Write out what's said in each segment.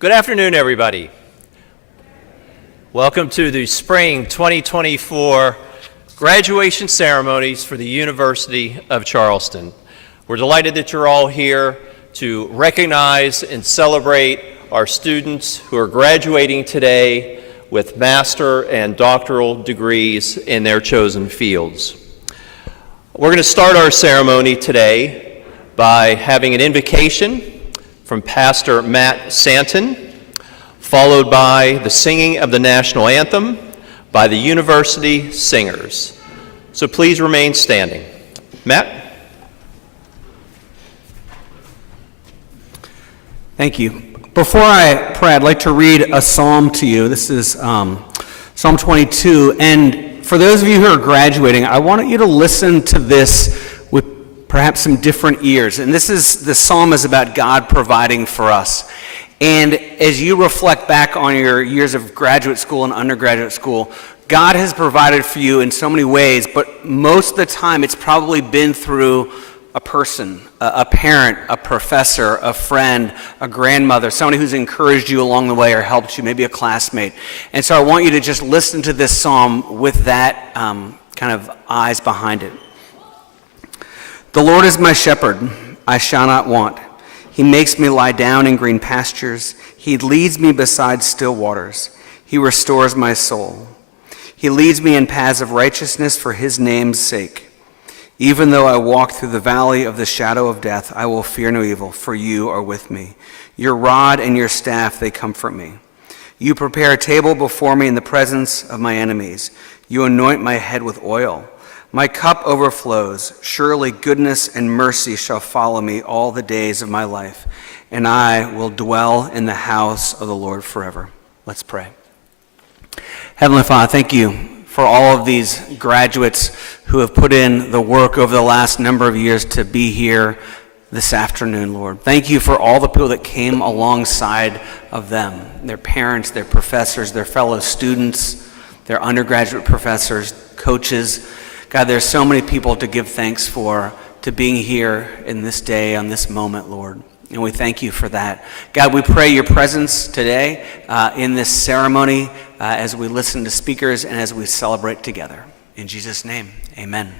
Good afternoon, everybody. Welcome to the Spring 2024 graduation ceremonies for the University of Charleston. We're delighted that you're all here to recognize and celebrate our students who are graduating today with master and doctoral degrees in their chosen fields. We're going to start our ceremony today by having an invocation from Pastor Matt Santon, followed by the singing of the national anthem by the university singers. So please remain standing. Matt? Thank you. Before I pray, I'd like to read a psalm to you. This is Psalm 22, and for those of you who are graduating, I want you to listen to this with perhaps some different ears. And the psalm is about God providing for us. And as you reflect back on your years of graduate school and undergraduate school, God has provided for you in so many ways, but most of the time it's probably been through a person, a parent, a professor, a friend, a grandmother, somebody who's encouraged you along the way or helped you, maybe a classmate. And so I want you to just listen to this psalm with that kind of eyes behind it. The Lord is my shepherd, I shall not want. He makes me lie down in green pastures. He leads me beside still waters. He restores my soul. He leads me in paths of righteousness for his name's sake. Even though I walk through the valley of the shadow of death, I will fear no evil, for you are with me. Your rod and your staff, they comfort me. You prepare a table before me in the presence of my enemies. You anoint my head with oil. My cup overflows. Surely goodness and mercy shall follow me all the days of my life, and I will dwell in the house of the Lord forever. Let's pray. Heavenly Father, thank you for all of these graduates who have put in the work over the last number of years to be here this afternoon, Lord. Thank you for all the people that came alongside of them, their parents, their professors, their fellow students, their undergraduate professors, coaches. God, there's so many people to give thanks for, to being here in this day, on this moment, Lord. And we thank you for that. God, we pray your presence today in this ceremony as we listen to speakers and as we celebrate together. In Jesus' name, amen.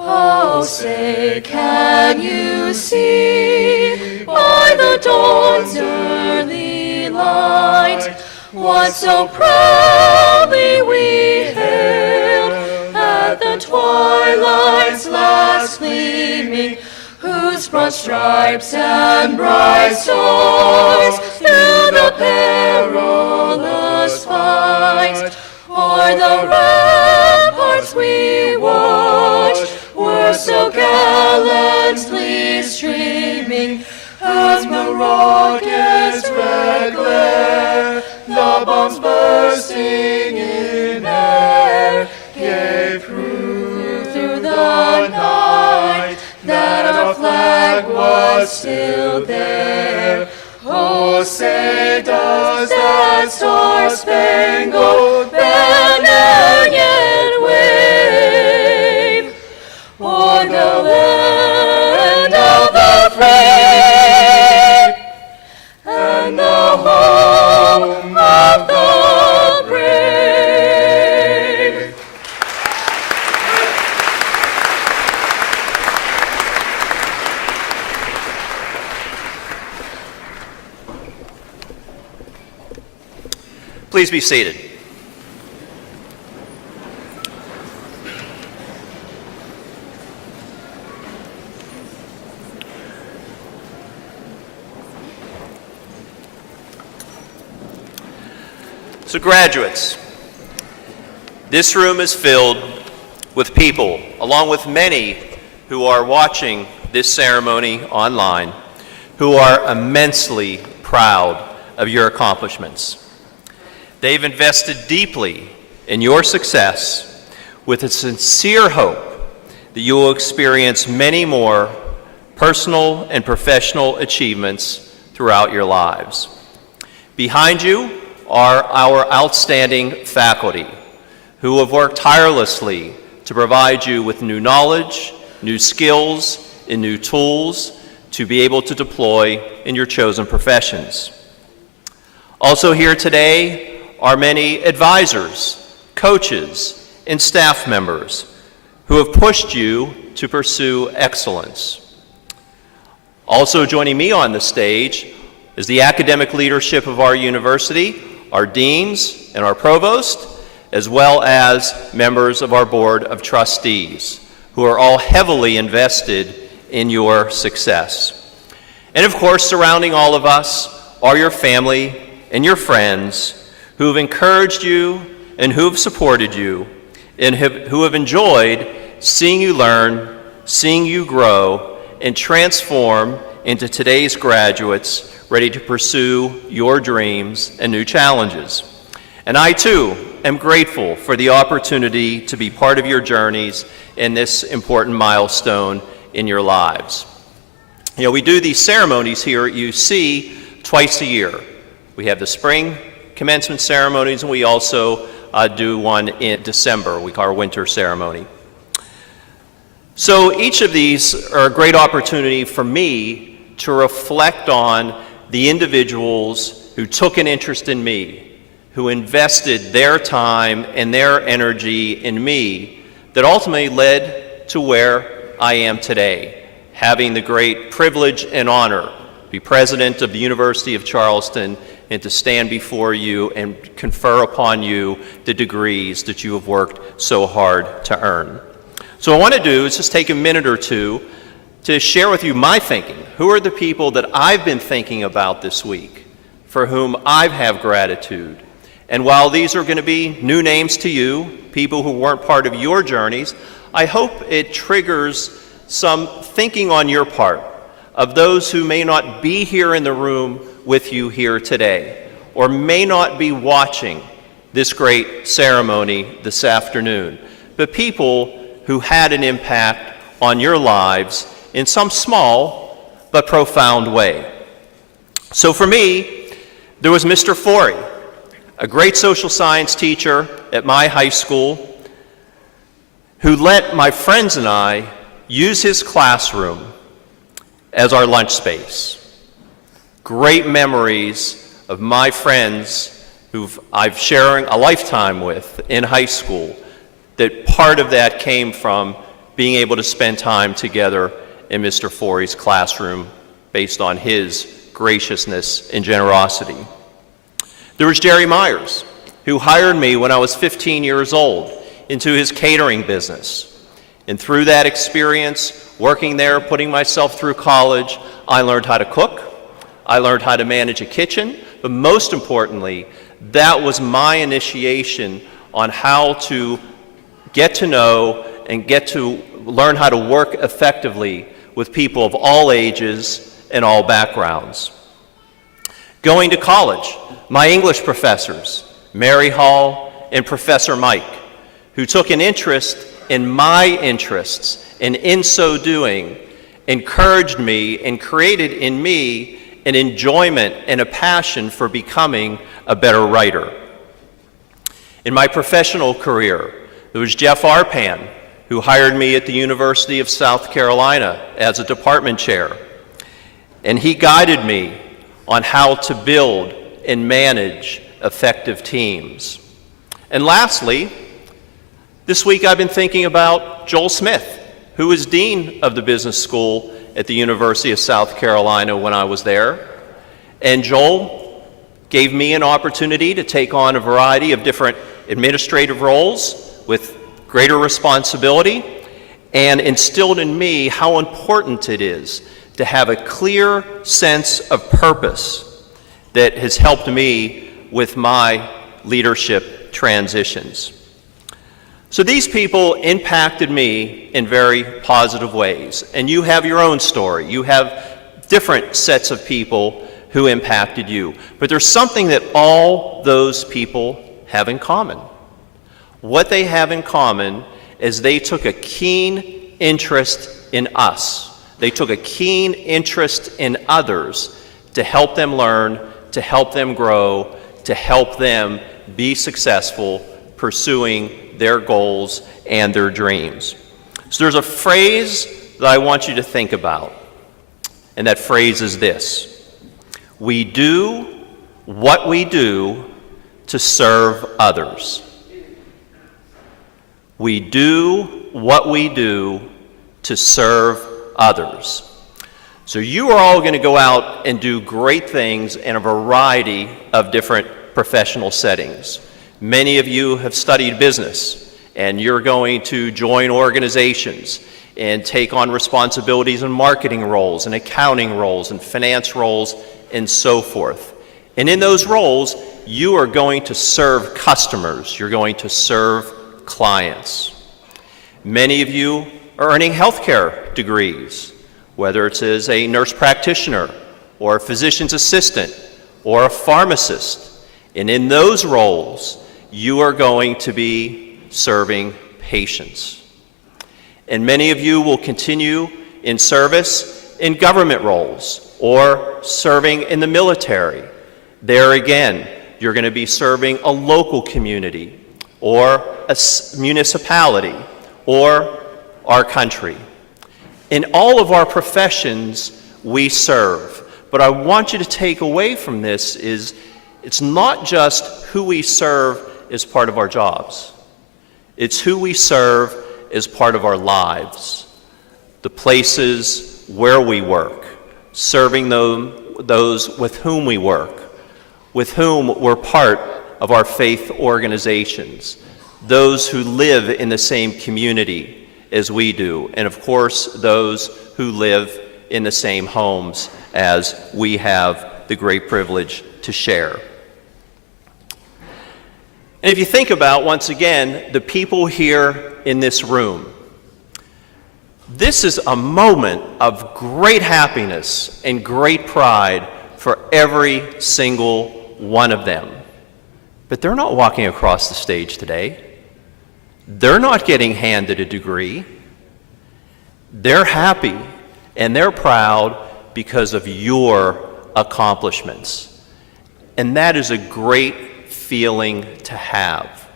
Oh, say, can you see by the dawn's early light what so proudly we hailed at the twilight's last gleaming, whose broad stripes and bright stars through the perilous fight o'er the ramparts we watched were so gallantly streaming, as the rocket's red glare, the bombs bursting in air, gave proof through the night that our flag was still there. Oh, say, does that star-spangled banner yet wave o'er the land of the free and the home of the brave? Please be seated. So graduates, this room is filled with people, along with many who are watching this ceremony online, who are immensely proud of your accomplishments. They've invested deeply in your success with a sincere hope that you will experience many more personal and professional achievements throughout your lives. Behind you are our outstanding faculty who have worked tirelessly to provide you with new knowledge, new skills, and new tools to be able to deploy in your chosen professions. Also here today are many advisors, coaches, and staff members who have pushed you to pursue excellence. Also joining me on the stage is the academic leadership of our university, our deans and our provost, as well as members of our board of trustees, who are all heavily invested in your success. And of course, surrounding all of us are your family and your friends who have encouraged you and who have supported you and who have enjoyed seeing you learn, seeing you grow, and transform into today's graduates ready to pursue your dreams and new challenges. And I too am grateful for the opportunity to be part of your journeys in this important milestone in your lives. You know, we do these ceremonies here at UC twice a year. We have the spring commencement ceremonies, and we also do one in December. We call our winter ceremony. So each of these are a great opportunity for me to reflect on the individuals who took an interest in me, who invested their time and their energy in me, that ultimately led to where I am today, having the great privilege and honor to be president of the University of Charleston and to stand before you and confer upon you the degrees that you have worked so hard to earn. So what I want to do is just take a minute or two to share with you my thinking. Who are the people that I've been thinking about this week, for whom I have gratitude? And while these are going to be new names to you, people who weren't part of your journeys, I hope it triggers some thinking on your part of those who may not be here in the room with you here today, or may not be watching this great ceremony this afternoon, but people who had an impact on your lives in some small but profound way. So for me, there was Mr. Forey, a great social science teacher at my high school, who let my friends and I use his classroom as our lunch space. Great memories of my friends who I've sharing a lifetime with in high school, that part of that came from being able to spend time together in Mr. Forey's classroom based on his graciousness and generosity. There was Jerry Myers, who hired me when I was 15 years old into his catering business. And through that experience, working there, putting myself through college, I learned how to cook, I learned how to manage a kitchen, but most importantly, that was my initiation on how to get to know and get to learn how to work effectively with people of all ages and all backgrounds. Going to college, my English professors, Mary Hall and Professor Mike, who took an interest in my interests, and in so doing, encouraged me and created in me an enjoyment and a passion for becoming a better writer. In my professional career, there was Jeff Arpan, who hired me at the University of South Carolina as a department chair. And he guided me on how to build and manage effective teams. And lastly, this week I've been thinking about Joel Smith, who was dean of the business school at the University of South Carolina when I was there. And Joel gave me an opportunity to take on a variety of different administrative roles with greater responsibility, and instilled in me how important it is to have a clear sense of purpose that has helped me with my leadership transitions. So these people impacted me in very positive ways, and you have your own story. You have different sets of people who impacted you, but there's something that all those people have in common. What they have in common is they took a keen interest in us. They took a keen interest in others to help them learn, to help them grow, to help them be successful pursuing their goals and their dreams. So there's a phrase that I want you to think about, and that phrase is this: we do what we do to serve others. We do what we do to serve others. So you are all going to go out and do great things in a variety of different professional settings. Many of you have studied business, and you're going to join organizations and take on responsibilities in marketing roles and accounting roles and finance roles and so forth. And in those roles, you are going to serve customers. You're going to serve clients. Many of you are earning healthcare degrees, whether it's as a nurse practitioner or a physician's assistant or a pharmacist. And in those roles, you are going to be serving patients. And many of you will continue in service in government roles or serving in the military. There again, you're going to be serving a local community or a municipality or our country. In all of our professions, we serve. But I want you to take away from this is it's not just who we serve as part of our jobs. It's who we serve as part of our lives, the places where we work, serving those with whom we work, with whom we're part of our faith organizations, those who live in the same community as we do, and of course, those who live in the same homes as we have the great privilege to share. And if you think about, once again, the people here in this room, this is a moment of great happiness and great pride for every single one of them. But they're not walking across the stage today. They're not getting handed a degree. They're happy and they're proud because of your accomplishments. And that is a great feeling to have.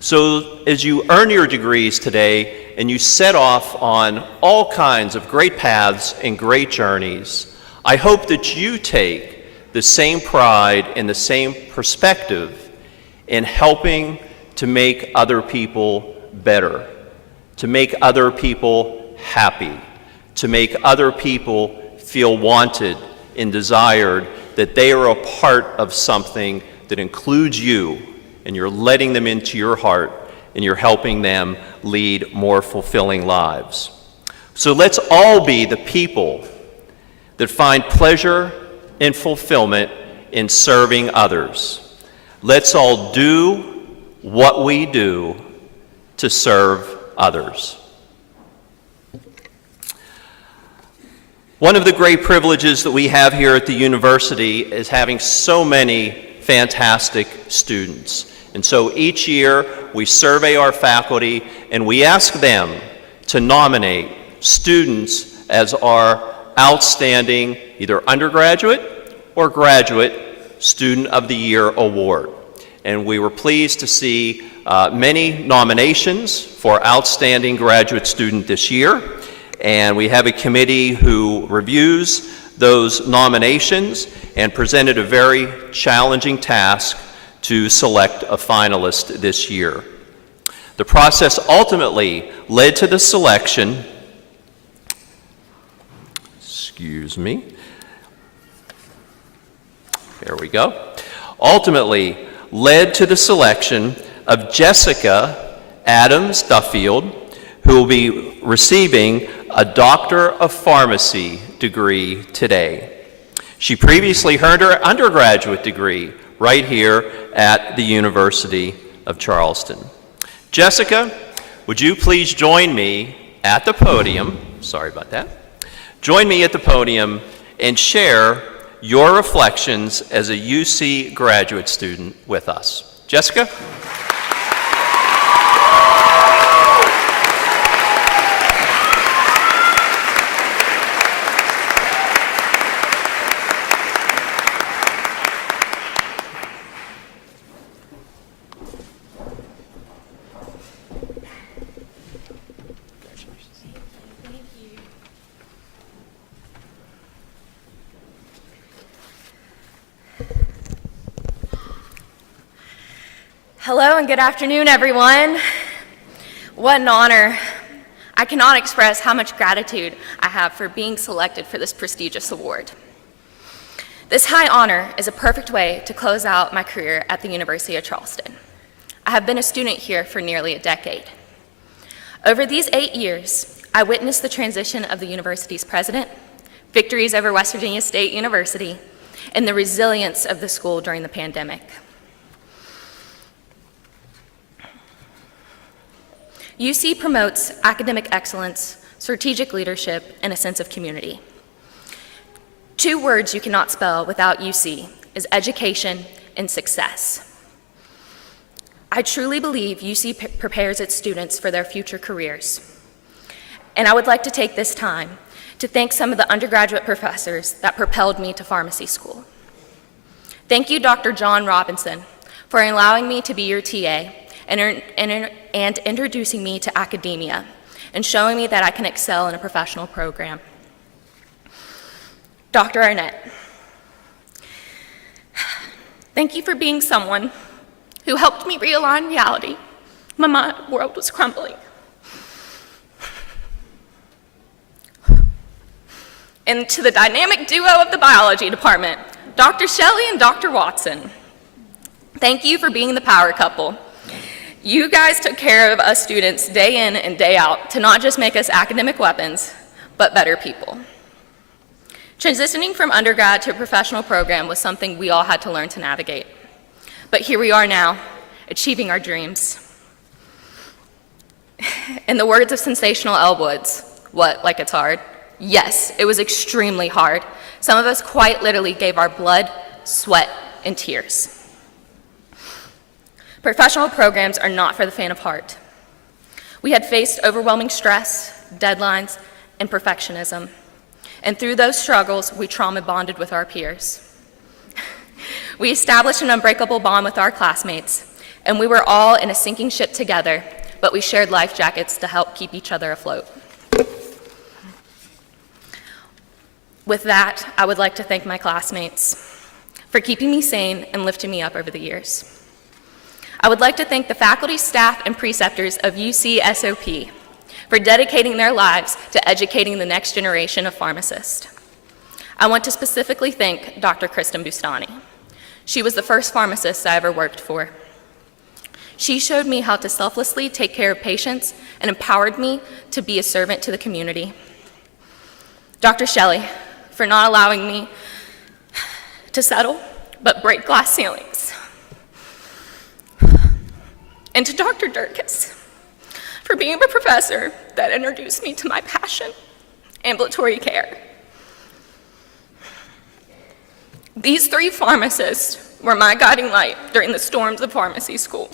So as you earn your degrees today and you set off on all kinds of great paths and great journeys, I hope that you take the same pride and the same perspective in helping to make other people better, to make other people happy, to make other people feel wanted and desired, that they are a part of something that includes you, and you're letting them into your heart, and you're helping them lead more fulfilling lives. So let's all be the people that find pleasure and fulfillment in serving others. Let's all do what we do to serve others. One of the great privileges that we have here at the university is having so many fantastic students. And so each year we survey our faculty and we ask them to nominate students as our outstanding either undergraduate or graduate Student of the Year award. And we were pleased to see many nominations for Outstanding Graduate Student this year. And we have a committee who reviews those nominations and presented a very challenging task to select a finalist this year. The process ultimately led to the selection, there we go, ultimately led to the selection of Jessica Adams Duffield, who will be receiving a Doctor of Pharmacy degree today. She previously earned her undergraduate degree right here at the University of Charleston. Jessica, would you please join me at the podium, sorry about that, join me at the podium and share your reflections as a UC graduate student with us. Jessica? Hello and good afternoon, everyone. What an honor. I cannot express how much gratitude I have for being selected for this prestigious award. This high honor is a perfect way to close out my career at the University of Charleston. I have been a student here for nearly a decade. Over these 8 years, I witnessed the transition of the university's president, victories over West Virginia State University, and the resilience of the school during the pandemic. UC promotes academic excellence, strategic leadership, and a sense of community. 2 words you cannot spell without UC is education and success. I truly believe UC prepares its students for their future careers. And I would like to take this time to thank some of the undergraduate professors that propelled me to pharmacy school. Thank you, Dr. John Robinson, for allowing me to be your TA and introducing me to academia and showing me that I can excel in a professional program. Dr. Arnett, thank you for being someone who helped me realign reality when my world was crumbling. And to the dynamic duo of the biology department, Dr. Shelley and Dr. Watson, thank you for being the power couple. You guys took care of us students day in and day out to not just make us academic weapons, but better people. Transitioning from undergrad to a professional program was something we all had to learn to navigate. But here we are now, achieving our dreams. In the words of sensational Elle Woods, what, like it's hard? Yes, it was extremely hard. Some of us quite literally gave our blood, sweat, and tears. Professional programs are not for the faint of heart. We had faced overwhelming stress, deadlines, and perfectionism. And through those struggles, we trauma bonded with our peers. We established an unbreakable bond with our classmates, and we were all in a sinking ship together, but we shared life jackets to help keep each other afloat. With that, I would like to thank my classmates for keeping me sane and lifting me up over the years. I would like to thank the faculty, staff, and preceptors of UC SOP for dedicating their lives to educating the next generation of pharmacists. I want to specifically thank Dr. Kristen Bustani. She was the first pharmacist I ever worked for. She showed me how to selflessly take care of patients and empowered me to be a servant to the community. Dr. Shelley, for not allowing me to settle, but break glass ceilings. And to Dr. Durkis, for being a professor that introduced me to my passion, ambulatory care. These 3 pharmacists were my guiding light during the storms of pharmacy school.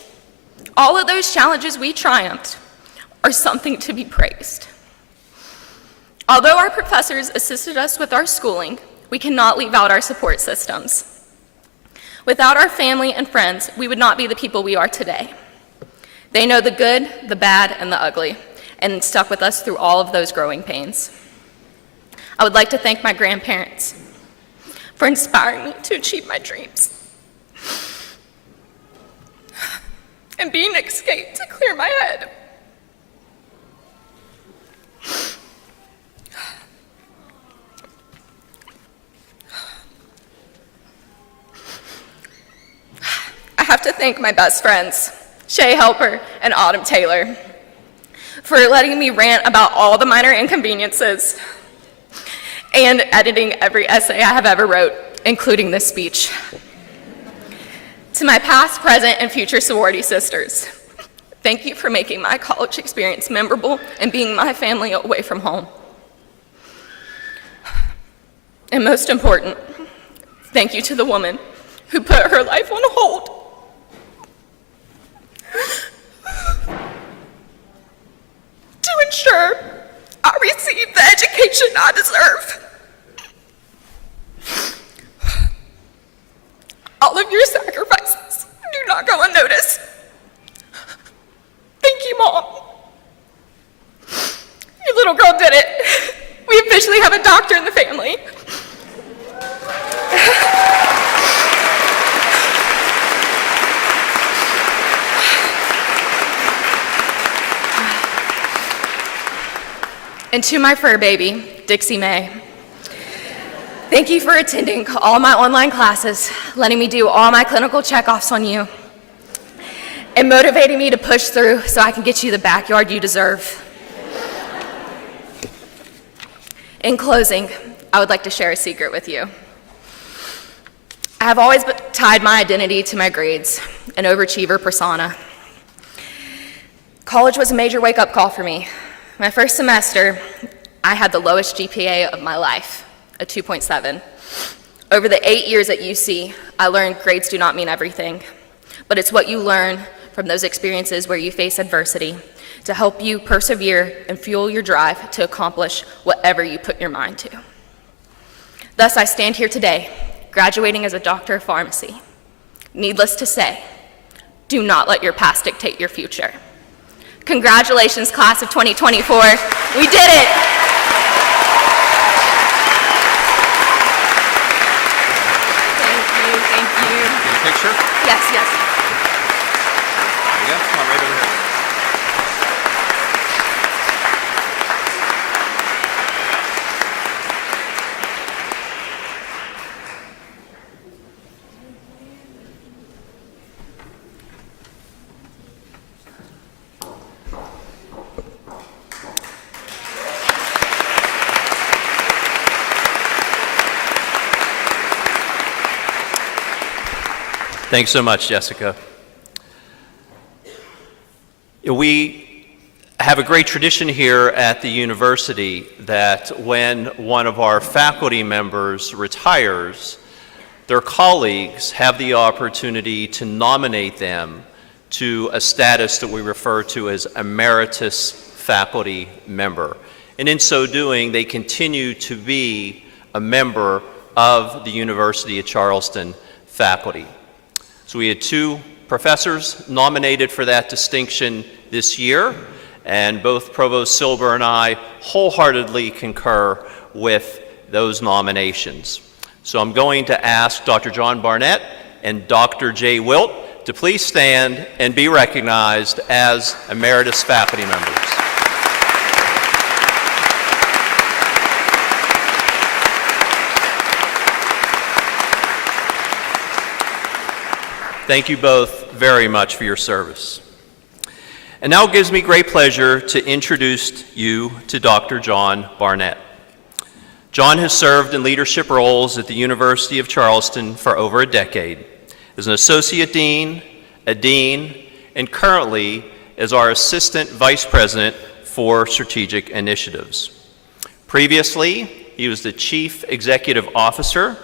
All of those challenges we triumphed are something to be praised. Although our professors assisted us with our schooling, we cannot leave out our support systems. Without our family and friends, we would not be the people we are today. They know the good, the bad, and the ugly, and stuck with us through all of those growing pains. I would like to thank my grandparents for inspiring me to achieve my dreams and being an escape to clear my head. I have to thank my best friends, Shay Helper and Autumn Taylor, for letting me rant about all the minor inconveniences and editing every essay I have ever wrote, including this speech. To my past, present, and future sorority sisters, thank you for making my college experience memorable and being my family away from home. And most important, thank you to the woman who put her life on hold to ensure I receive the education I deserve. All of your sacrifices do not go unnoticed. Thank you, Mom. Your little girl did it. We officially have a doctor in the family. And to my fur baby, Dixie May, thank you for attending all my online classes, letting me do all my clinical checkoffs on you, and motivating me to push through so I can get you the backyard you deserve. In closing, I would like to share a secret with you. I have always tied my identity to my grades, an overachiever persona. College was a major wake-up call for me. My first semester, I had the lowest GPA of my life, a 2.7. Over the 8 years at UC, I learned grades do not mean everything, but it's what you learn from those experiences where you face adversity to help you persevere and fuel your drive to accomplish whatever you put your mind to. Thus, I stand here today, graduating as a doctor of pharmacy. Needless to say, do not let your past dictate your future. Congratulations, class of 2024. We did it! Thank you, thank you. Get a picture? Yes, yes. There you go. Come on, right over here. Thanks so much, Jessica. We have a great tradition here at the university that when one of our faculty members retires, their colleagues have the opportunity to nominate them to a status that we refer to as Emeritus faculty member. And in so doing, they continue to be a member of the University of Charleston faculty. So we had 2 professors nominated for that distinction this year, and both Provost Silber and I wholeheartedly concur with those nominations. So I'm going to ask Dr. John Barnett and Dr. Jay Wilt to please stand and be recognized as Emeritus faculty members. Thank you both very much for your service. And now it gives me great pleasure to introduce you to Dr. John Barnett. John has served in leadership roles at the University of Charleston for over a decade as an associate dean, a dean, and currently as our assistant vice president for strategic initiatives. Previously, he was the chief executive officer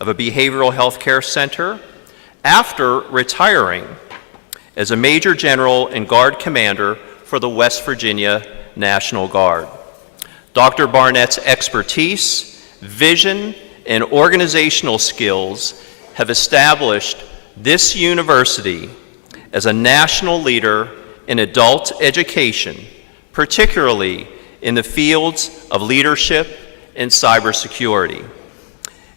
of a behavioral health care center after retiring as a Major General and Guard Commander for the West Virginia National Guard. Dr. Barnett's expertise, vision, and organizational skills have established this university as a national leader in adult education, particularly in the fields of leadership and cybersecurity.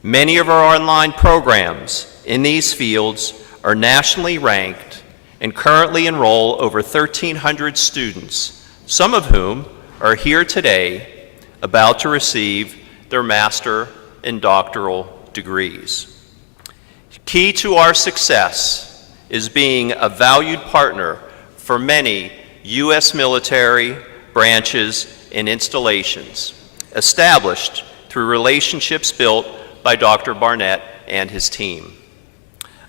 Many of our online programs in these fields are nationally ranked and currently enroll over 1,300 students, some of whom are here today about to receive their master and doctoral degrees. Key to our success is being a valued partner for many U.S. military branches and installations, established through relationships built by Dr. Barnett and his team.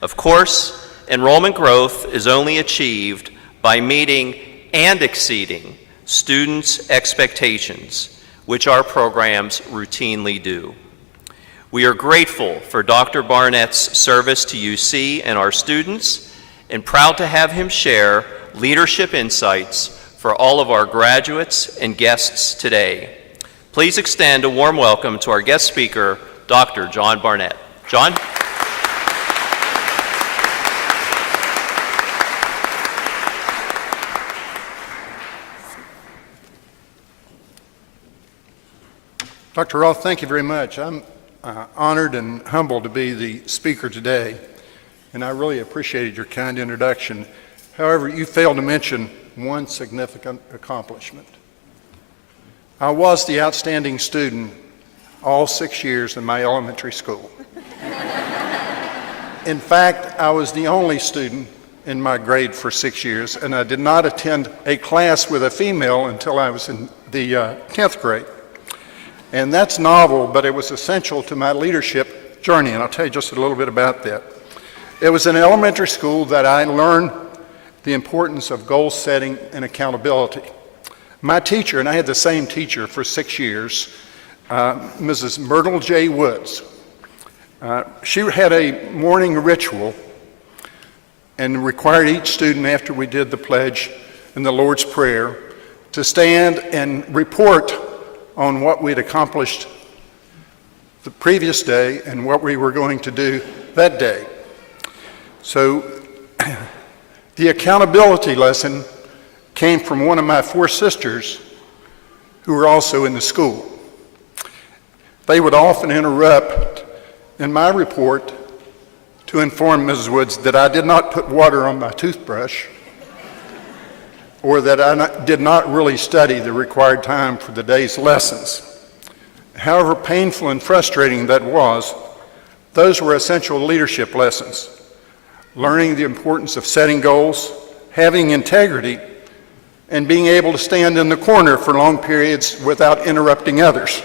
Of course, enrollment growth is only achieved by meeting and exceeding students' expectations, which our programs routinely do. We are grateful for Dr. Barnett's service to UC and our students, and proud to have him share leadership insights for all of our graduates and guests today. Please extend a warm welcome to our guest speaker, Dr. John Barnett. John? Dr. Roth, thank you very much. I'm honored and humbled to be the speaker today, and I really appreciated your kind introduction. However, you failed to mention one significant accomplishment. I was the outstanding student all 6 years in my elementary school. In fact, I was the only student in my grade for 6 years, and I did not attend a class with a female until I was in the 10th grade. And that's novel, but it was essential to my leadership journey, and I'll tell you just a little bit about that. It was in elementary school that I learned the importance of goal setting and accountability. My teacher, and I had the same teacher for 6 years, Mrs. Myrtle J. Woods, she had a morning ritual and required each student, after we did the pledge and the Lord's Prayer, to stand and report on what we'd accomplished the previous day and what we were going to do that day. So the accountability lesson came from one of my 4 sisters who were also in the school. They would often interrupt in my report to inform Mrs. Woods that I did not put water on my toothbrush or that I did not really study the required time for the day's lessons. However painful and frustrating that was, those were essential leadership lessons. Learning the importance of setting goals, having integrity, and being able to stand in the corner for long periods without interrupting others.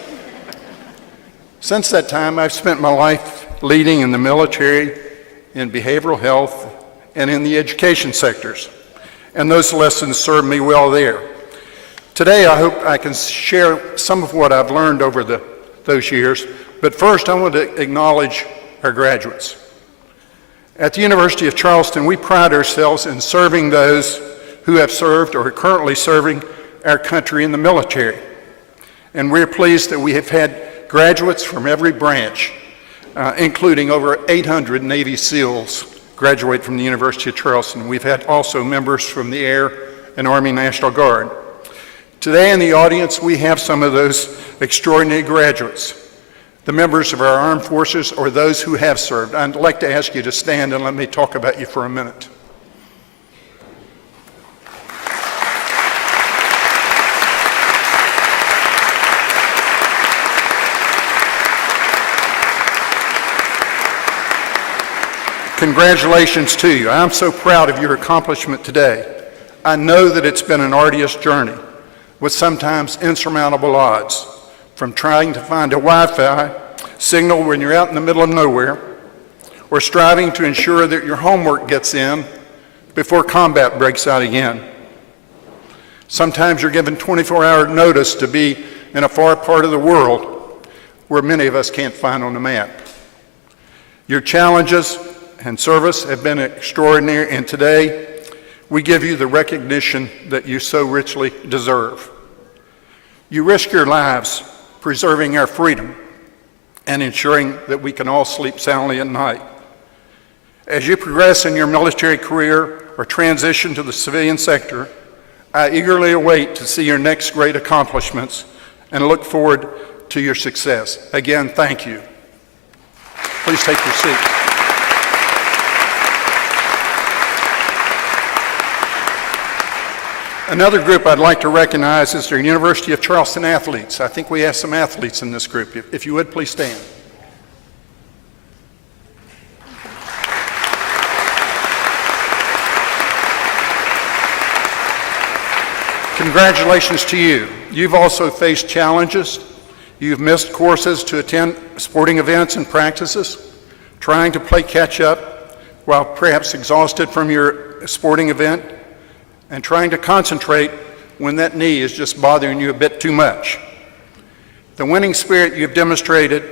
Since that time, I've spent my life leading in the military, in behavioral health, and in the education sectors. And those lessons served me well there. Today, I hope I can share some of what I've learned over those years, but first I want to acknowledge our graduates. At the University of Charleston, we pride ourselves in serving those who have served or are currently serving our country in the military. And we're pleased that we have had graduates from every branch, including over 800 Navy SEALs graduate from the University of Charleston. We've had also members from the Air and Army National Guard. Today in the audience, we have some of those extraordinary graduates, the members of our armed forces or those who have served. I'd like to ask you to stand and let me talk about you for a minute. Congratulations to you. I'm so proud of your accomplishment today. I know that it's been an arduous journey with sometimes insurmountable odds, from trying to find a Wi-Fi signal when you're out in the middle of nowhere, or striving to ensure that your homework gets in before combat breaks out again. Sometimes you're given 24-hour notice to be in a far part of the world where many of us can't find on the map. Your challenges and service have been extraordinary, and today we give you the recognition that you so richly deserve. You risk your lives preserving our freedom and ensuring that we can all sleep soundly at night. As you progress in your military career or transition to the civilian sector, I eagerly await to see your next great accomplishments and look forward to your success. Again, thank you. Please take your seats. Another group I'd like to recognize is the University of Charleston athletes. I think we have some athletes in this group. If you would, please stand. Congratulations to you. You've also faced challenges. You've missed courses to attend sporting events and practices, trying to play catch up while perhaps exhausted from your sporting event, and trying to concentrate when that knee is just bothering you a bit too much. The winning spirit you've demonstrated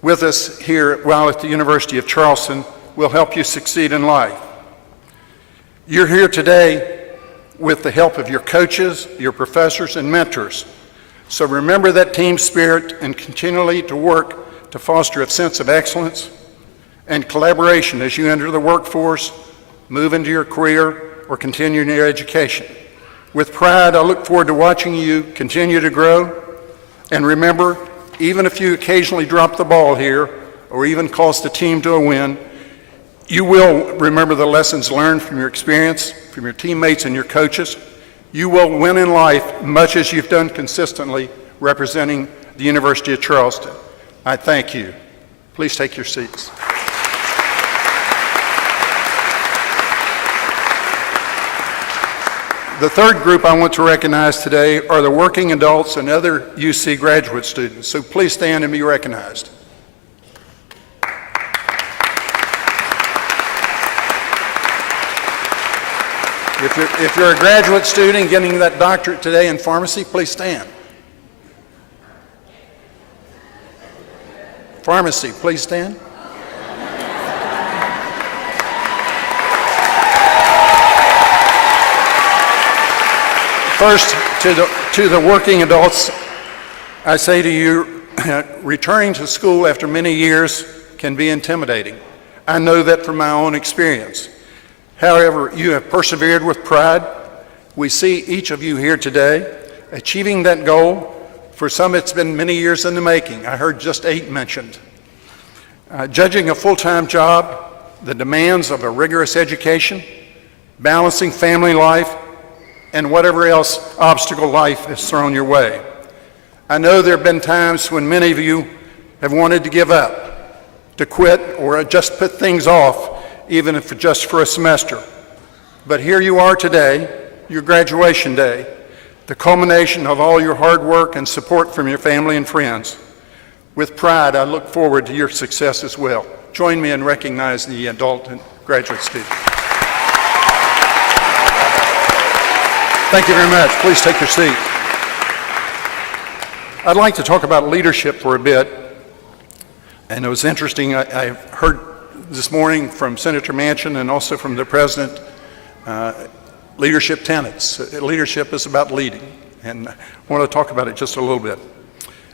with us here while at the University of Charleston will help you succeed in life. You're here today with the help of your coaches, your professors, and mentors. So remember that team spirit and continually to work to foster a sense of excellence and collaboration as you enter the workforce, move into your career, or continue in your education. With pride, I look forward to watching you continue to grow. And remember, even if you occasionally drop the ball here, or even cost the team to a win, you will remember the lessons learned from your experience, from your teammates and your coaches. You will win in life much as you've done consistently representing the University of Charleston. I thank you. Please take your seats. The third group I want to recognize today are the working adults and other UC graduate students. So please stand and be recognized. If you're a graduate student getting that doctorate today in pharmacy, please stand. Pharmacy, please stand. First, to the working adults, I say to you, returning to school after many years can be intimidating. I know that from my own experience. However, you have persevered with pride. We see each of you here today achieving that goal. For some, it's been many years in the making. I heard just 8 mentioned. Judging a full-time job, the demands of a rigorous education, balancing family life, and whatever else obstacle life has thrown your way. I know there have been times when many of you have wanted to give up, to quit, or just put things off, even if just for a semester. But here you are today, your graduation day, the culmination of all your hard work and support from your family and friends. With pride, I look forward to your success as well. Join me in recognizing the adult and graduate students. Thank you very much. Please take your seat. I'd like to talk about leadership for a bit. And it was interesting, I heard this morning from Senator Manchin and also from the President, leadership tenets. Leadership is about leading, and I want to talk about it just a little bit.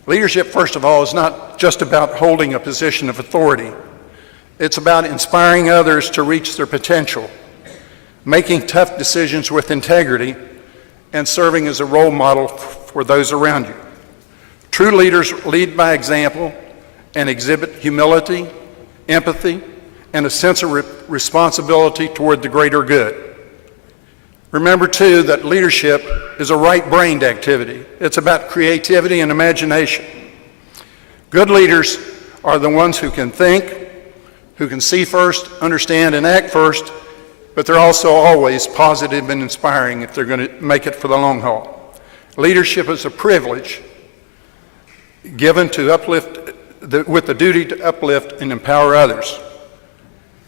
Leadership, first of all, is not just about holding a position of authority. It's about inspiring others to reach their potential, making tough decisions with integrity, and serving as a role model for those around you. True leaders lead by example and exhibit humility, empathy, and a sense of responsibility toward the greater good. Remember, too, that leadership is a right-brained activity. It's about creativity and imagination. Good leaders are the ones who can think, who can see first, understand, and act first, but they're also always positive and inspiring if they're going to make it for the long haul. Leadership is a privilege given to uplift, with the duty to uplift and empower others.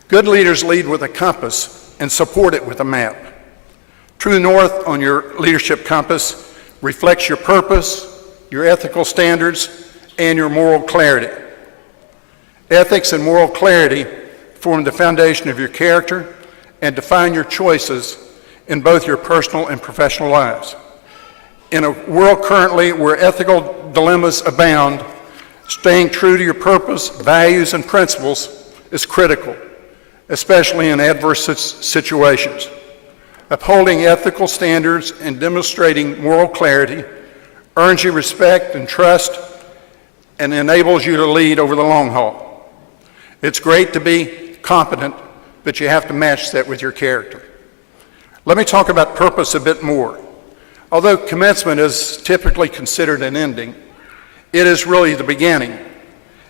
Good leaders lead with a compass and support it with a map. True north on your leadership compass reflects your purpose, your ethical standards, and your moral clarity. Ethics and moral clarity form the foundation of your character and define your choices in both your personal and professional lives. In a world currently where ethical dilemmas abound, staying true to your purpose, values, and principles is critical, especially in adverse situations. Upholding ethical standards and demonstrating moral clarity earns you respect and trust and enables you to lead over the long haul. It's great to be competent, but you have to match that with your character. Let me talk about purpose a bit more. Although commencement is typically considered an ending, it is really the beginning.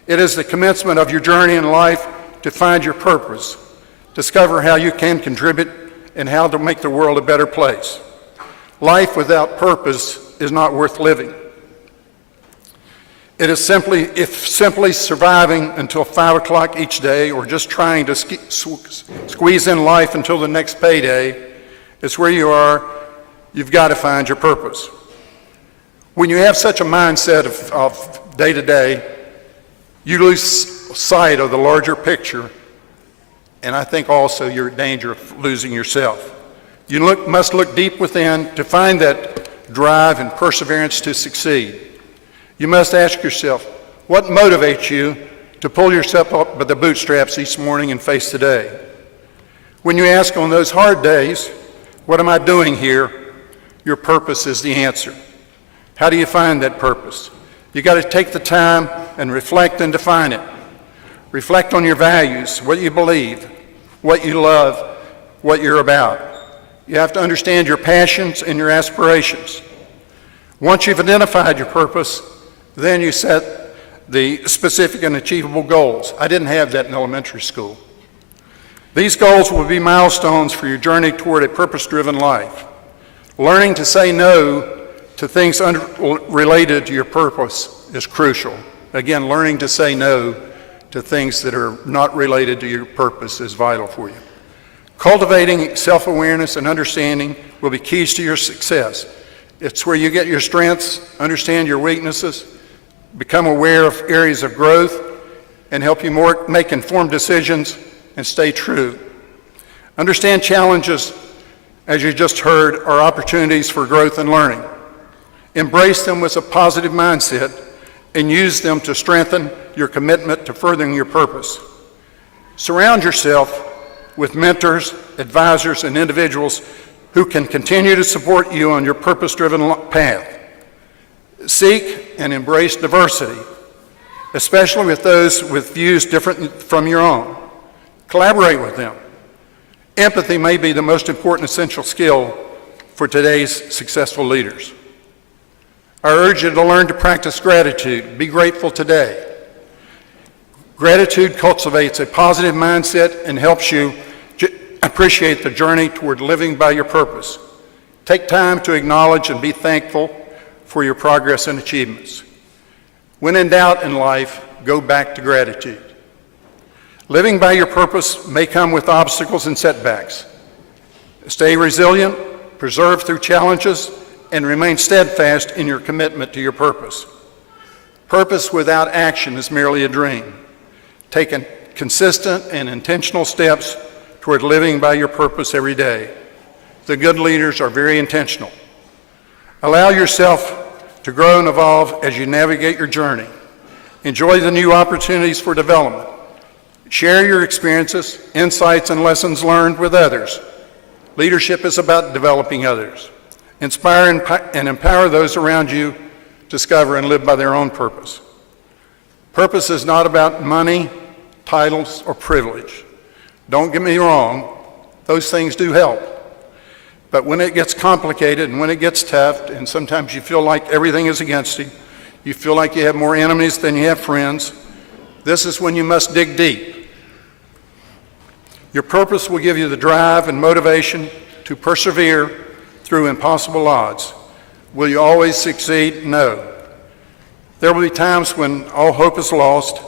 It is the commencement of your journey in life to find your purpose, discover how you can contribute, and how to make the world a better place. Life without purpose is not worth living. It is simply surviving until 5 o'clock each day or just trying to squeeze in life until the next payday. It's where you are, you've got to find your purpose. When you have such a mindset of day to day, you lose sight of the larger picture, and I think also you're in danger of losing yourself. You must look deep within to find that drive and perseverance to succeed. You must ask yourself, what motivates you to pull yourself up by the bootstraps each morning and face the day? When you ask on those hard days, what am I doing here? Your purpose is the answer. How do you find that purpose? You got to take the time and reflect and define it. Reflect on your values, what you believe, what you love, what you're about. You have to understand your passions and your aspirations. Once you've identified your purpose, then you set the specific and achievable goals. I didn't have that in elementary school. These goals will be milestones for your journey toward a purpose-driven life. Learning to say no to things unrelated to your purpose is crucial. Again, learning to say no to things that are not related to your purpose is vital for you. Cultivating self-awareness and understanding will be keys to your success. It's where you get your strengths, understand your weaknesses, become aware of areas of growth, and help you make informed decisions and stay true. Understand challenges, as you just heard, are opportunities for growth and learning. Embrace them with a positive mindset and use them to strengthen your commitment to furthering your purpose. Surround yourself with mentors, advisors, and individuals who can continue to support you on your purpose-driven path. Seek and embrace diversity, especially with those with views different from your own. Collaborate with them. Empathy may be the most important essential skill for today's successful leaders. I urge you to learn to practice gratitude. Be grateful today. Gratitude cultivates a positive mindset and helps you appreciate the journey toward living by your purpose. Take time to acknowledge and be thankful for your progress and achievements. When in doubt in life, go back to gratitude. Living by your purpose may come with obstacles and setbacks. Stay resilient, persevere through challenges, and remain steadfast in your commitment to your purpose. Purpose without action is merely a dream. Take consistent and intentional steps toward living by your purpose every day. The good leaders are very intentional. Allow yourself to grow and evolve as you navigate your journey. Enjoy the new opportunities for development. Share your experiences, insights, and lessons learned with others. Leadership is about developing others. Inspire and empower those around you to discover and live by their own purpose. Purpose is not about money, titles, or privilege. Don't get me wrong, those things do help. But when it gets complicated and when it gets tough, and sometimes you feel like everything is against you, you feel like you have more enemies than you have friends, this is when you must dig deep. Your purpose will give you the drive and motivation to persevere through impossible odds. Will you always succeed? No. There will be times when all hope is lost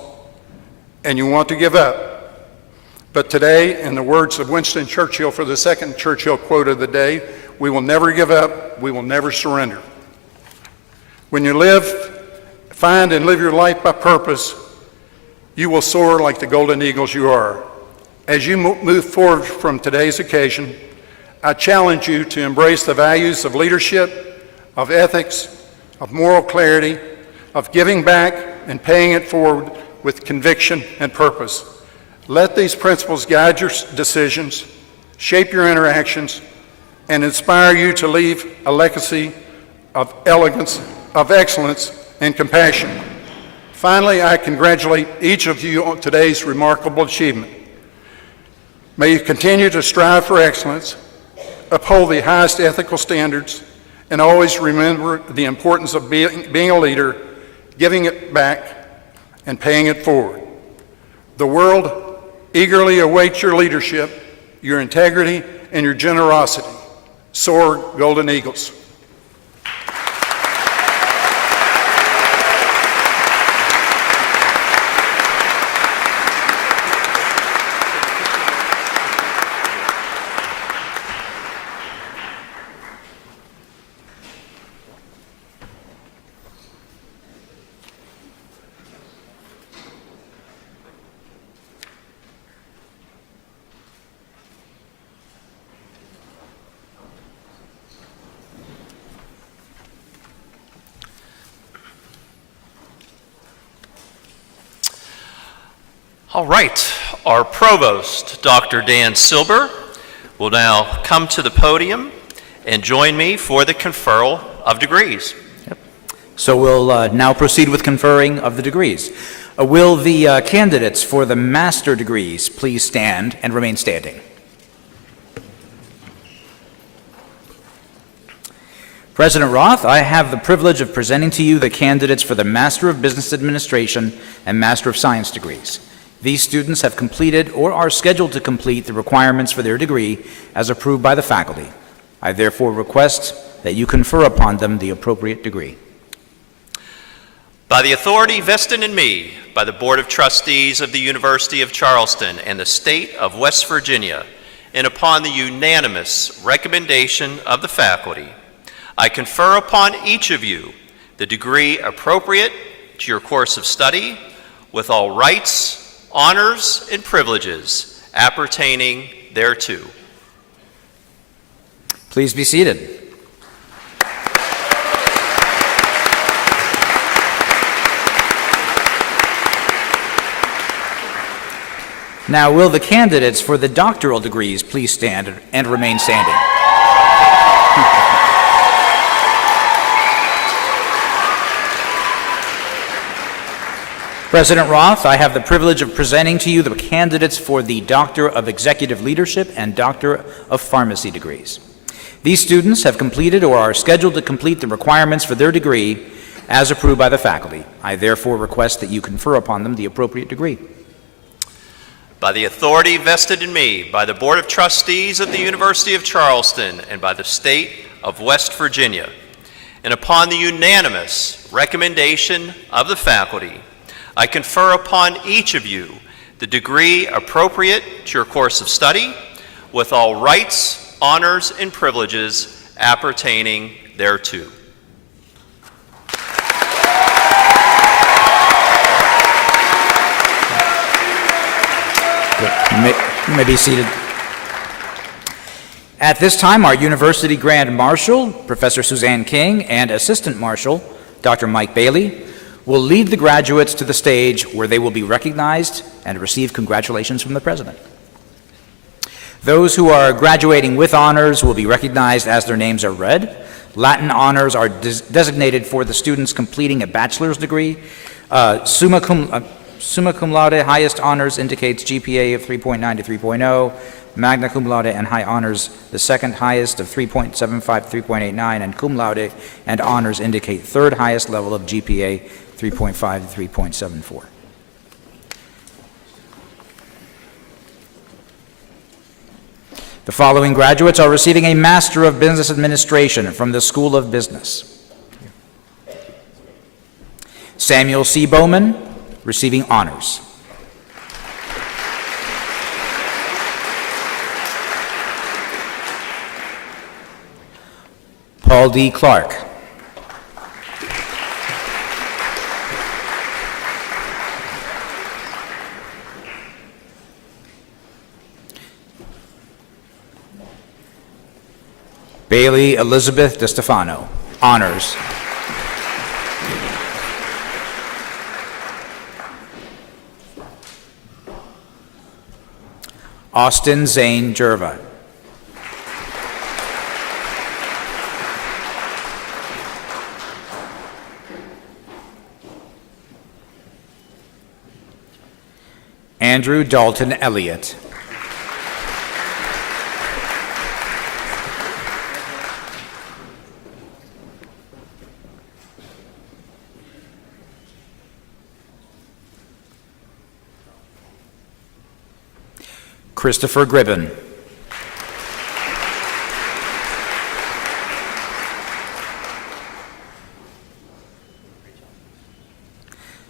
and you want to give up. But today, in the words of Winston Churchill for the second Churchill quote of the day, we will never give up, we will never surrender. When you find and live your life by purpose, you will soar like the golden eagles you are. As you move forward from today's occasion, I challenge you to embrace the values of leadership, of ethics, of moral clarity, of giving back and paying it forward with conviction and purpose. Let these principles guide your decisions, shape your interactions, and inspire you to leave a legacy of elegance, of excellence, and compassion. Finally, I congratulate each of you on today's remarkable achievement. May you continue to strive for excellence, uphold the highest ethical standards, and always remember the importance of being a leader, giving it back, and paying it forward. The world eagerly awaits your leadership, your integrity, and your generosity. Soar, Golden Eagles. All right, our provost, Dr. Dan Silber, will now come to the podium and join me for the conferral of degrees. So we'll now proceed with conferring of the degrees. Will the candidates for the master degrees please stand and remain standing? President Roth, I have the privilege of presenting to you the candidates for the Master of Business Administration and Master of Science degrees. These students have completed or are scheduled to complete the requirements for their degree as approved by the faculty. I therefore request that you confer upon them the appropriate degree. By the authority vested in me by the Board of Trustees of the University of Charleston and the State of West Virginia, and upon the unanimous recommendation of the faculty, I confer upon each of you the degree appropriate to your course of study, with all rights, honors, and privileges appertaining thereto. Please be seated. Now, will the candidates for the doctoral degrees please stand and remain standing? President Roth, I have the privilege of presenting to you the candidates for the Doctor of Executive Leadership and Doctor of Pharmacy degrees. These students have completed or are scheduled to complete the requirements for their degree as approved by the faculty. I therefore request that you confer upon them the appropriate degree. By the authority vested in me by the Board of Trustees of the University of Charleston and by the State of West Virginia, and upon the unanimous recommendation of the faculty, I confer upon each of you the degree appropriate to your course of study, with all rights, honors, and privileges appertaining thereto. You may be seated. At this time, our University Grand Marshal, Professor Suzanne King, and Assistant Marshal, Dr. Mike Bailey, will lead the graduates to the stage where they will be recognized and receive congratulations from the President. Those who are graduating with honors will be recognized as their names are read. Latin honors are designated for the students completing a bachelor's degree. Summa cum laude, highest honors indicates GPA of 3.9 to 3.0. Magna cum laude and high honors, the second highest of 3.75 to 3.89, and cum laude and honors indicate third highest level of GPA, 3.5 to 3.74. The following graduates are receiving a Master of Business Administration from the School of Business. Samuel C. Bowman, receiving honors. Paul D. Clark. Bailey Elizabeth DeStefano, honors. Austin Zane Jerva. Andrew Dalton Elliott. Christopher Gribben.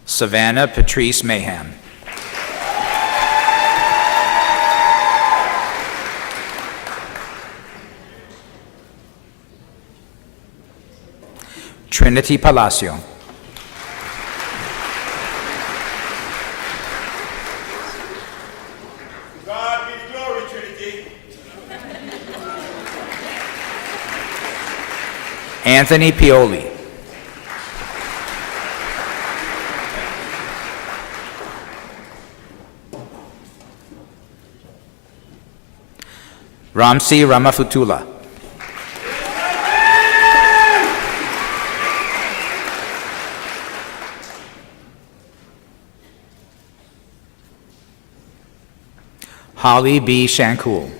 Savannah Patrice Mayhem. Trinity Palacio. God be the glory, Trinity. Anthony Pioli. Ramsi Ramafutula. Holly B. Shankul.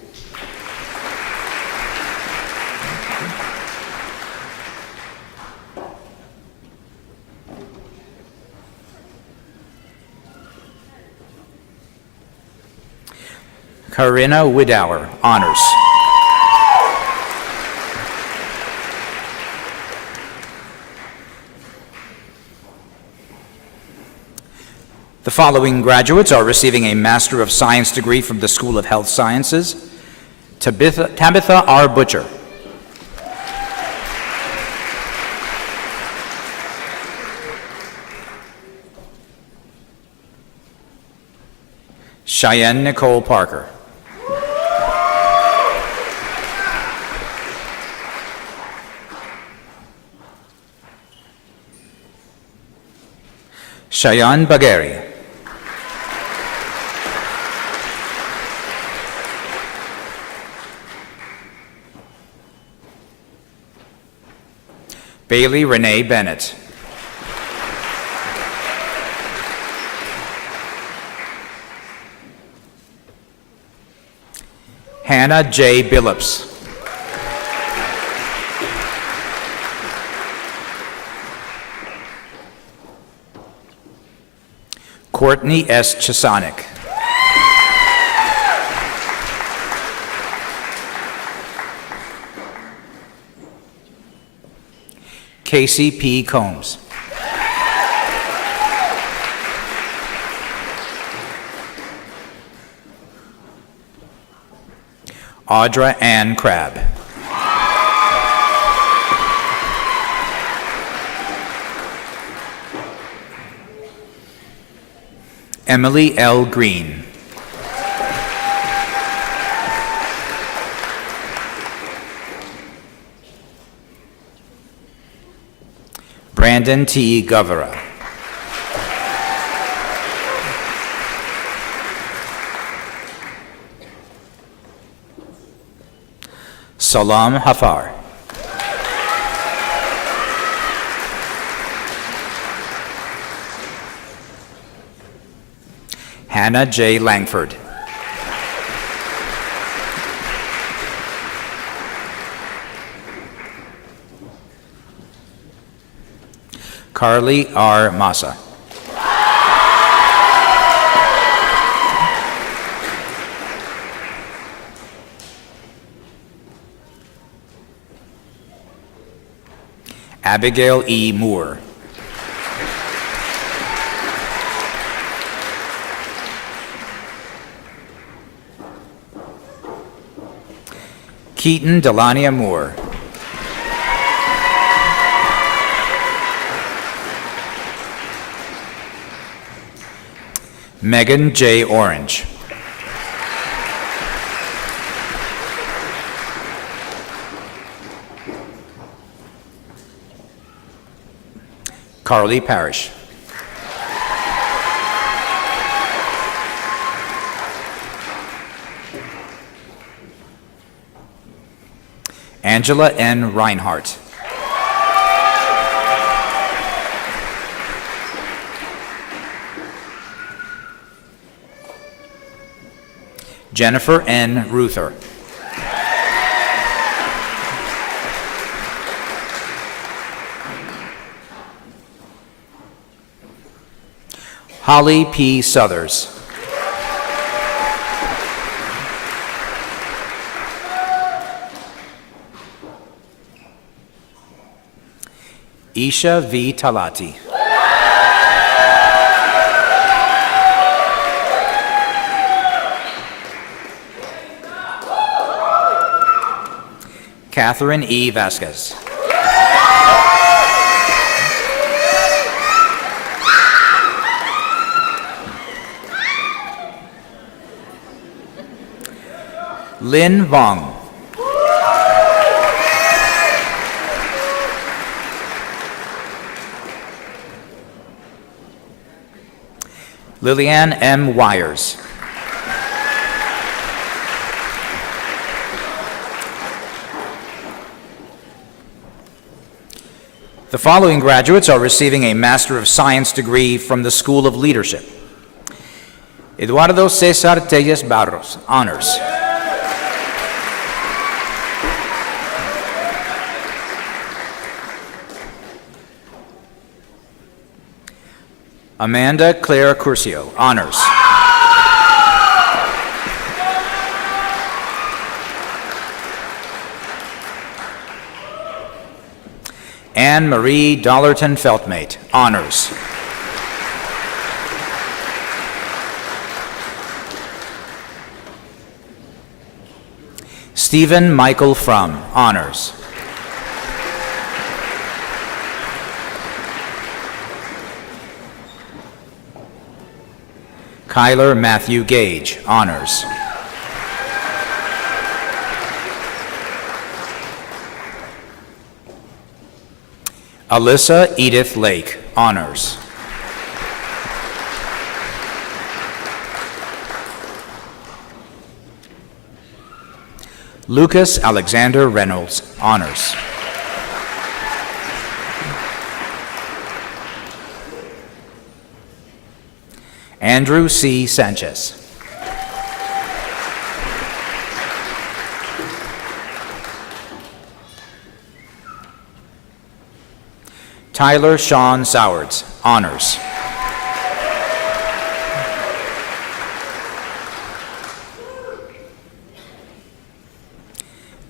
Karina Widauer, honors. The following graduates are receiving a Master of Science degree from the School of Health Sciences. Tabitha R. Butcher. Cheyenne Nicole Parker. Cheyenne Bagheri. Bailey Renee Bennett. Hannah J. Billups. Courtney S. Chesanik. Casey P. Combs. Audra Ann Crabb. Emily L. Green. Brandon T. Govera. Salam Hafar. Hannah J. Langford. Carly R. Massa. Abigail E. Moore. Keaton Delania Moore. Megan J. Orange. Carly Parrish. Angela N. Reinhardt. Jennifer N. Ruther. Holly P. Southers. Isha V. Talati. Catherine E. Vasquez. Lin Vong. Lillian M. Wires. The following graduates are receiving a Master of Science degree from the School of Leadership. Eduardo Cesar Telles Barros, honors. Amanda Claire Curcio, honors. Anne Marie Dollarton Feltmate, honors. Stephen Michael Frum, honors. Kyler Matthew Gage, honors. Alyssa Edith Lake, honors. Lucas Alexander Reynolds, honors. Andrew C. Sanchez. Tyler Sean Sowards, honors.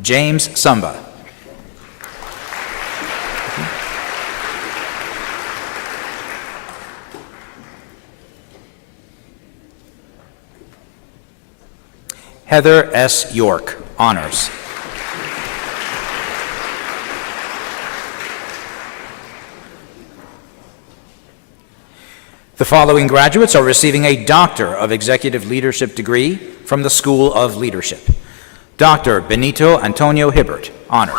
James Sumba. Heather S. York, honors. The following graduates are receiving a Doctor of Executive Leadership degree from the School of Leadership. Dr. Benito Antonio Hibbert, honors.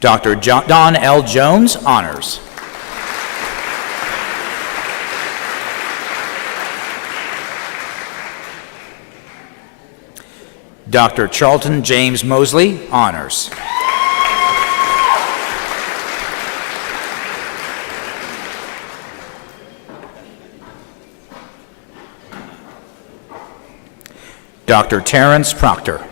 Dr. Don L. Jones, honors. Dr. Charlton James Mosley, honors. Dr. Terrence Proctor.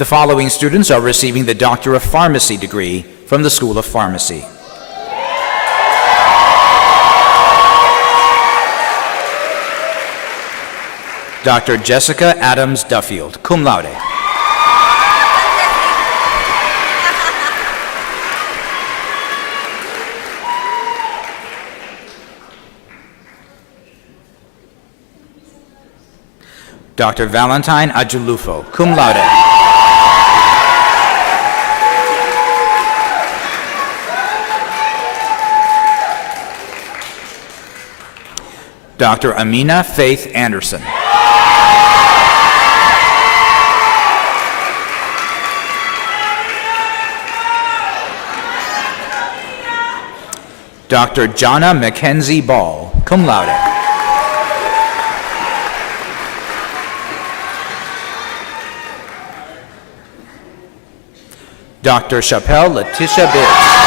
The following students are receiving the Doctor of Pharmacy degree from the School of Pharmacy. Dr. Jessica Adams Duffield, cum laude. Dr. Valentine Ajulufo, cum laude. Dr. Amina Faith Anderson. Dr. Jonna Mackenzie Ball, cum laude. Dr. Chappelle Letitia Bibbs.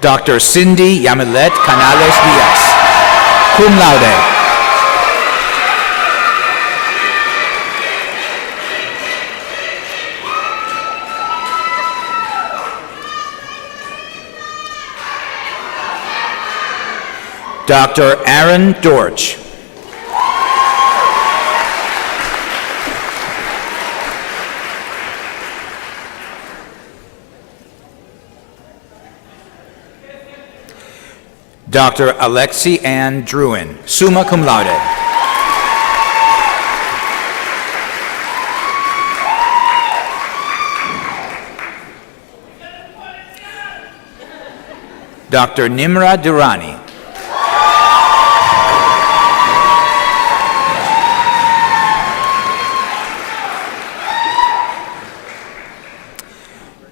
Dr. Cindy Yamilet Canales Diaz, cum laude. Dr. Aaron Dorch. Dr. Alexi Ann Druin, summa cum laude. Dr. Nimra Durrani.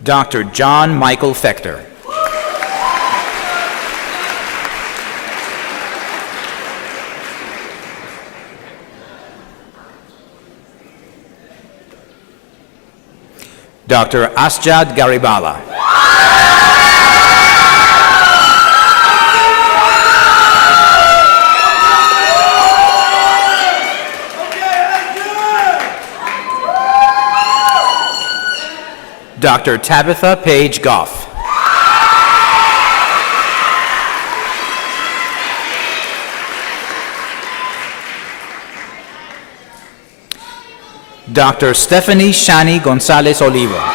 Dr. John Michael Fechter. Dr. Asjad Garibala. Dr. Tabitha Page Goff. Dr. Stephanie Shani Gonzalez Oliva.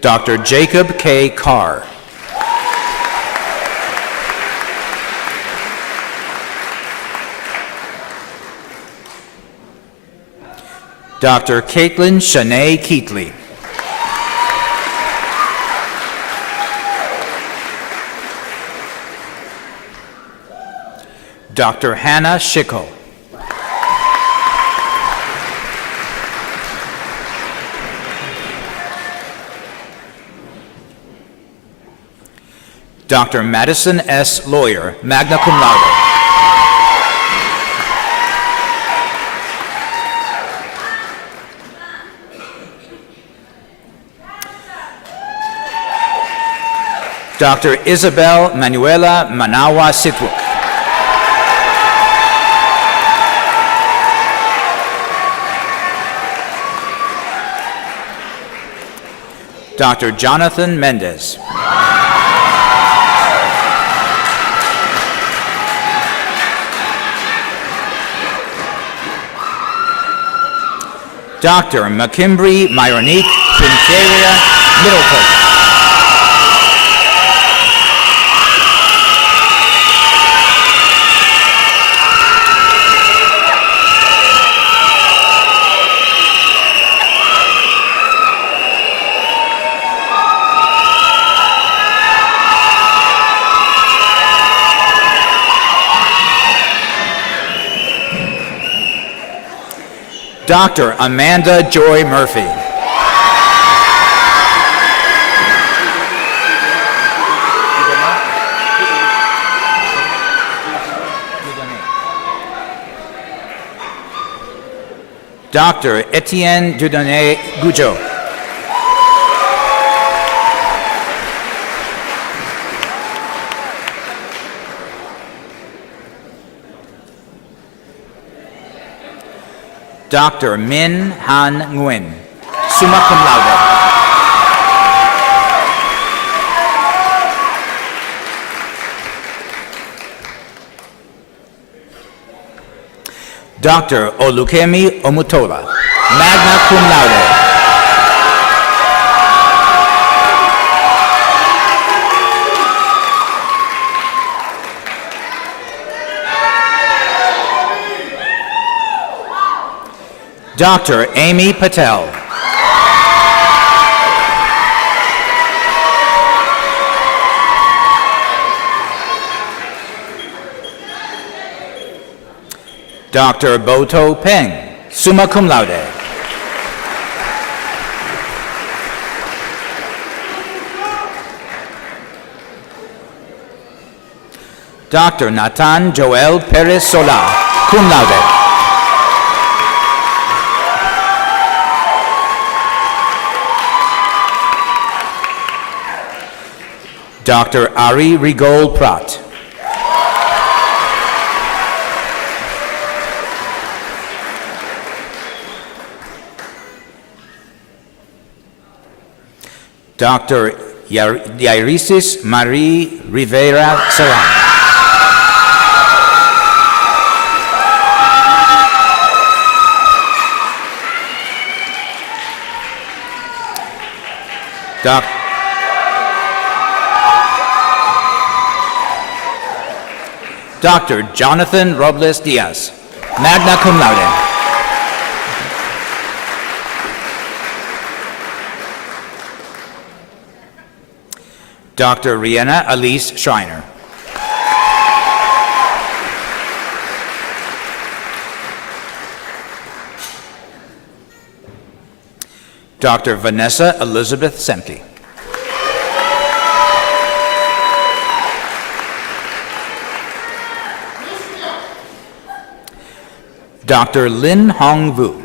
Dr. Jacob K. Carr. Dr. Caitlin Shanae Keatley. Dr. Hannah Schickel. Dr. Madison S. Lawyer, magna cum laude. Dr. Isabel Manuela Manawa Sitwuk. Dr. Jonathan Mendez. Dr. McKimbry Myronique Quinteria Middleton. Dr. Amanda Joy Murphy. Dr. Etienne Dudonné Goujo. Dr. Min Han Nguyen, summa cum laude. Dr. Olukemi Omutola, magna cum laude. Dr. Amy Patel. Dr. Boto Peng, summa cum laude. Dr. Nathan Joel Perez Sola, cum laude. Dr. Ari Rigol Prat. Dr. Yairisis Marie Rivera Serrano. Dr. Jonathan Robles Diaz, magna cum laude. Dr. Rihanna Elise Schreiner. Dr. Vanessa Elizabeth Semke. Dr. Lin Hong Vu.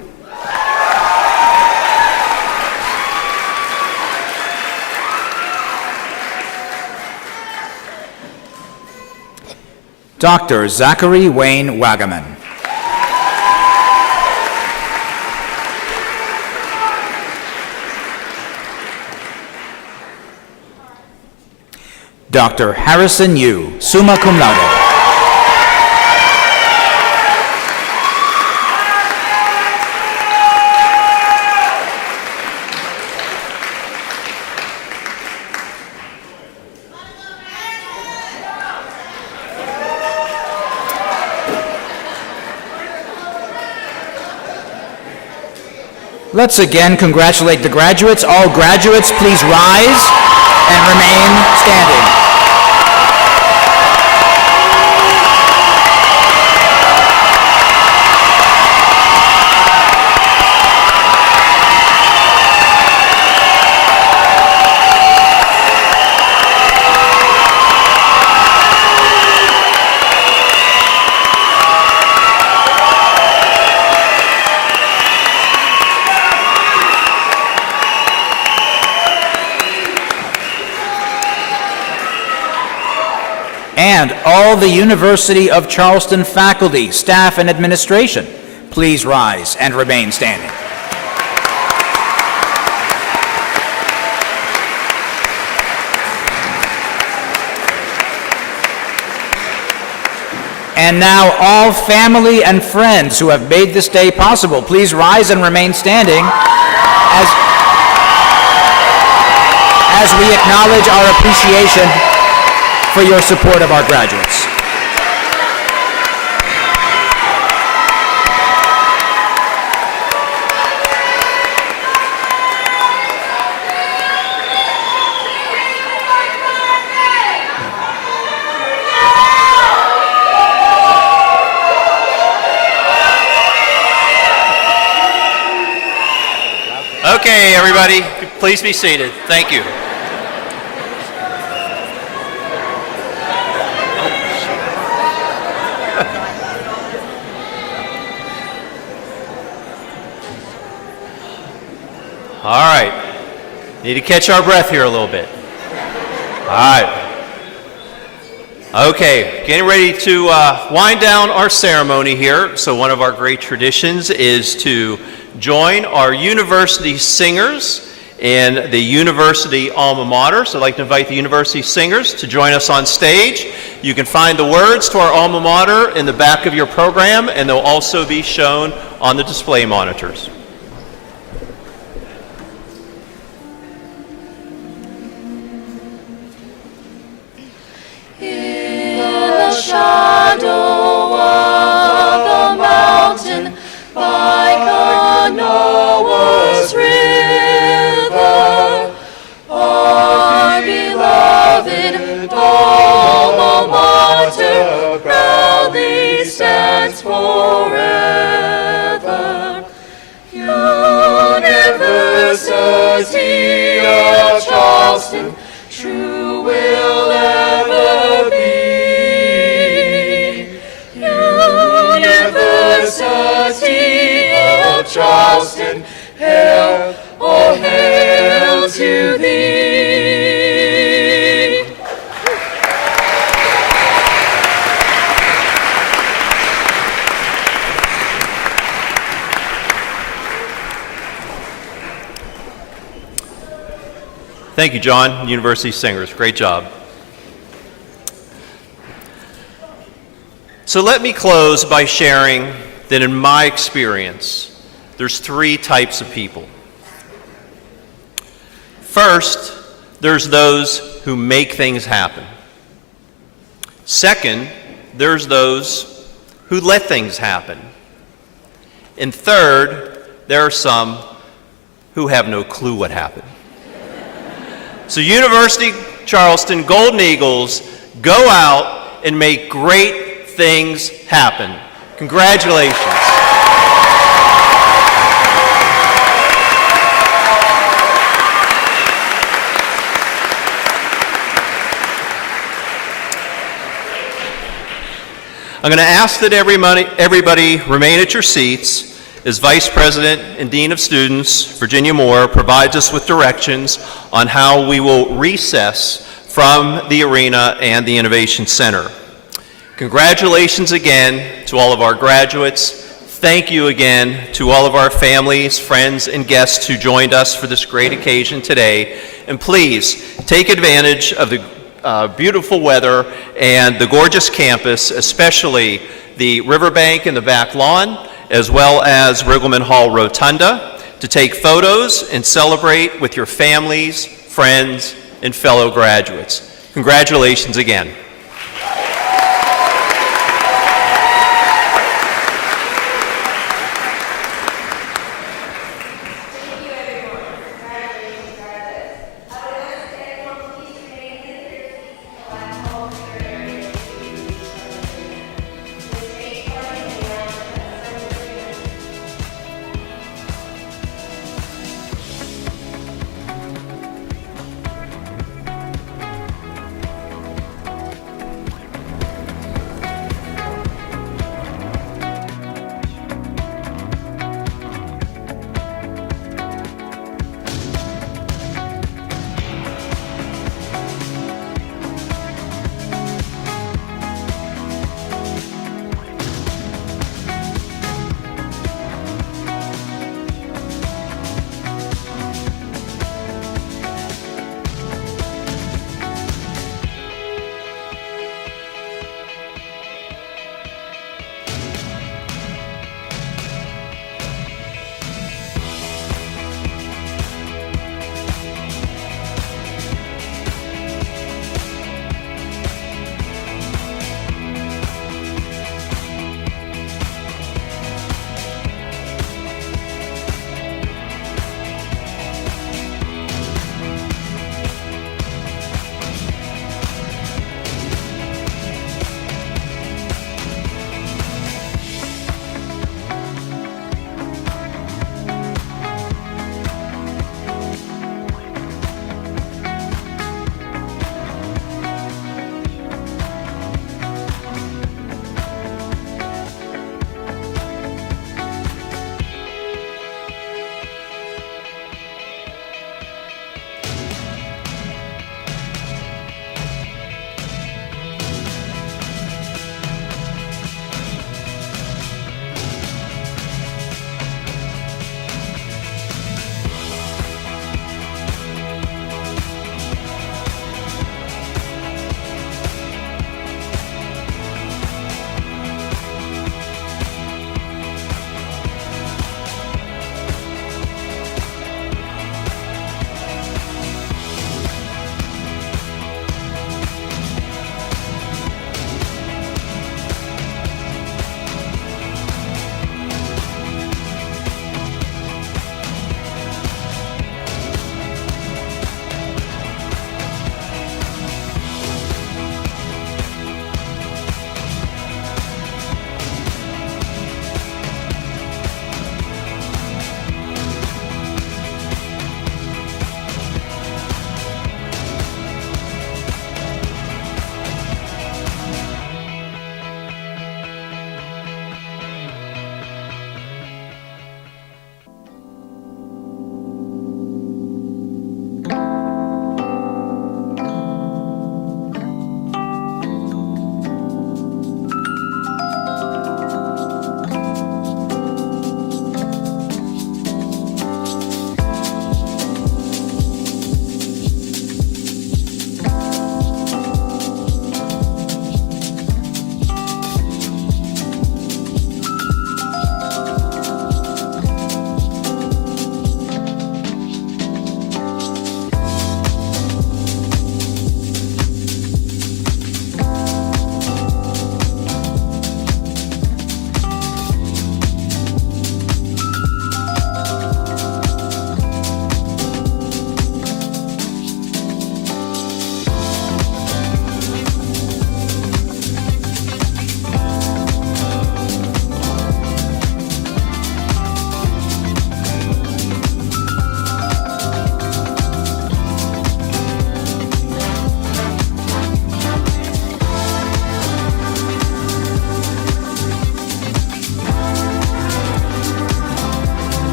Dr. Zachary Wayne Wagaman. Dr. Harrison Yu, summa cum laude. Let's again congratulate the graduates. All graduates, please rise and remain standing. And all the University of Charleston faculty, staff, and administration, please rise and remain standing. And now all family and friends who have made this day possible, please rise and remain standing as we acknowledge our appreciation for your support of our graduates. Okay, everybody, please be seated. Thank you. All right. Need to catch our breath here a little bit. All right. Okay, getting ready to wind down our ceremony here. So one of our great traditions is to join our university singers in the university alma mater. So I'd like to invite the university singers to join us on stage. You can find the words to our alma mater in the back of your program, and they'll also be shown on the display monitors. Shadow of the mountain by Canoa's river, our beloved alma mater proudly stands forever. University of Charleston, true will ever be. University of Charleston, hail, oh hail to thee. Thank you, John, University Singers. Great job. So let me close by sharing that in my experience, there's three types of people. First, there's those who make things happen. Second, there's those who let things happen. And third, there are some who have no clue what happened. So University Charleston Golden Eagles, go out and make great things happen. Congratulations. I'm going to ask that everybody remain at your seats as Vice President and Dean of Students, Virginia Moore, provides us with directions on how we will recess from the arena and the Innovation Center. Congratulations again to all of our graduates. Thank you again to all of our families, friends, and guests who joined us for this great occasion today. And please take advantage of the beautiful weather and the gorgeous campus, especially the riverbank in the back lawn, as well as Riggleman Hall Rotunda, to take photos and celebrate with your families, friends, and fellow graduates. Congratulations again.